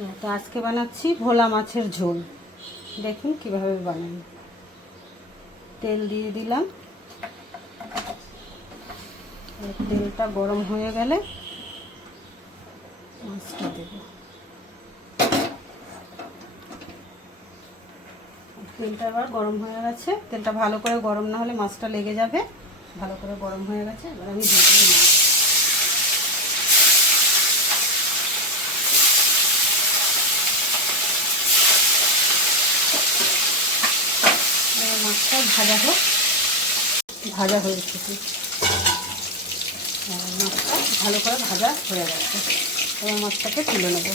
তো আজকে বানাচ্ছি ভোলা মাছের ঝোল। দেখুন কিভাবে বানাই। তেল দিয়ে দিলাম, তেলটা গরম হয়ে গেলে মাছটা দেব। তেলটা আবার গরম হয়ে গেছে, তেলটা ভালো করে গরম না হলে মাছটা লেগে যাবে। ভালো করে গরম হয়ে গেছে, এবার আমি দিয়ে দিলাম। মাছটা ভাজা হয়ে এসেছে। মাছটা ভালো করে ভাজা হয়ে গেছে, এবার মাছটাকে তুলে নেব।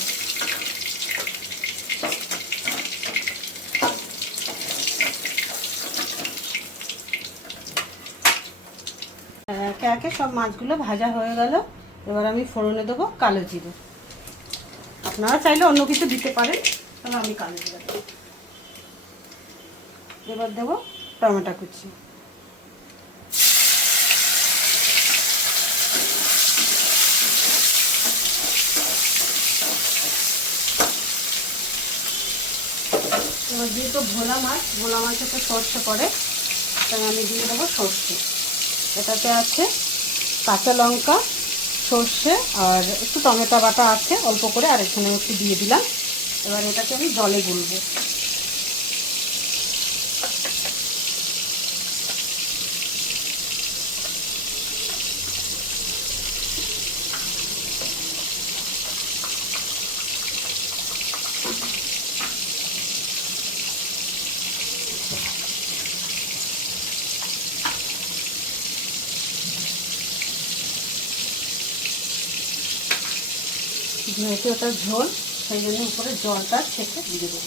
একে একে সব মাছগুলো ভাজা হয়ে গেল। এবার আমি ফোড়নে দেবো কালো জিরে। আপনারা চাইলে অন্য কিছু দিতে পারেন, তাহলে আমি কালো জিরে দেবো। এবার দেবো টমেটো কুচি, এবার যেহেতু ভোলা মাছে তো সর্ষে পড়ে, তাই আমি দিয়ে দেবো সর্ষে। এটাতে আছে কাঁচা লঙ্কা, সর্ষে আর একটু টমেটো বাটা আছে অল্প করে, আর এখানে একটু দিয়ে দিলাম। এবার এটাকে আমি জলে গুলবো। যেহেতু এটা ঝোল, সেই জন্য উপরে জলটা ছেঁকে দিয়ে দেবো।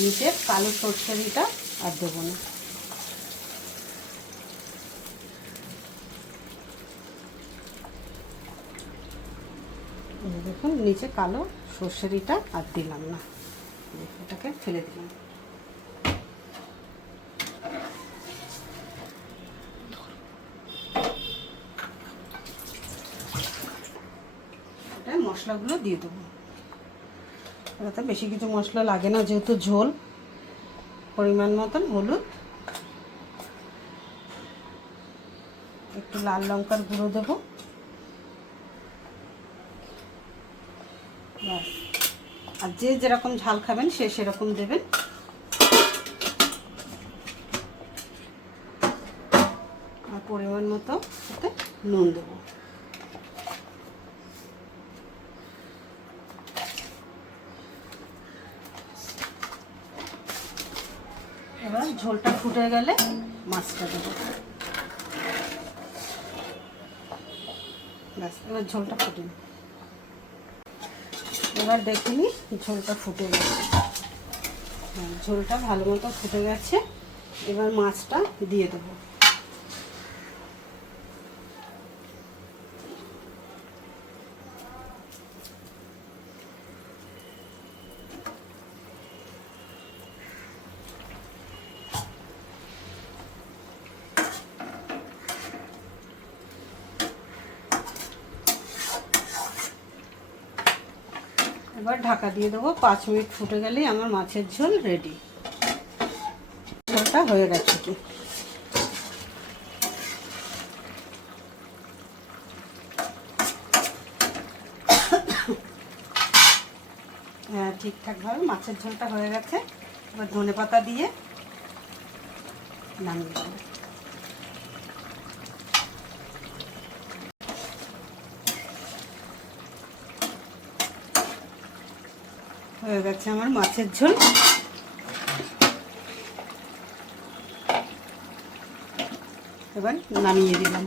নিচে কালো সরষেটা আর দেবো না। দেখুন নিচে কালো সরষেটা আর দিলাম না, এটাকে ফেলে দিলাম। মশলাগুলো দিয়ে দেবো। এটাতে বেশি কিছু মশলা লাগে না, যেহেতু ঝোল। পরিমাণ মতন হলুদ, একটু লাল লঙ্কার গুঁড়ো দেবো, ব্যাস। আর যে যেরকম ঝাল খাবেন সে সেরকম দেবেন। আর পরিমাণ মতো সাথে নুন দেবো। এবার ঝোলটা ফুটে গেলে মাছটা দেবো। ব্যাস, এবার ঝোলটা ফুটে। এবার দেখিনি ঝোলটা ফুটে গেছে। হ্যাঁ, ঝোলটা ভালো মতো ফুটে গেছে। এবার মাছটা দিয়ে দেবো। এবার ঢাকা দিয়ে দেবো। 5 মিনিট ফুটে গেলেই আমার মাছের ঝোল রেডি। ঝোলটা হয়ে গেছে কি, হ্যাঁ ঠিকঠাকভাবে মাছের ঝোলটা হয়ে গেছে। এবার ধনেপাতা দিয়ে নামিয়ে দেবো। হয়ে গেছে আমার মাছের ঝোল। এবার নামিয়ে দিলাম।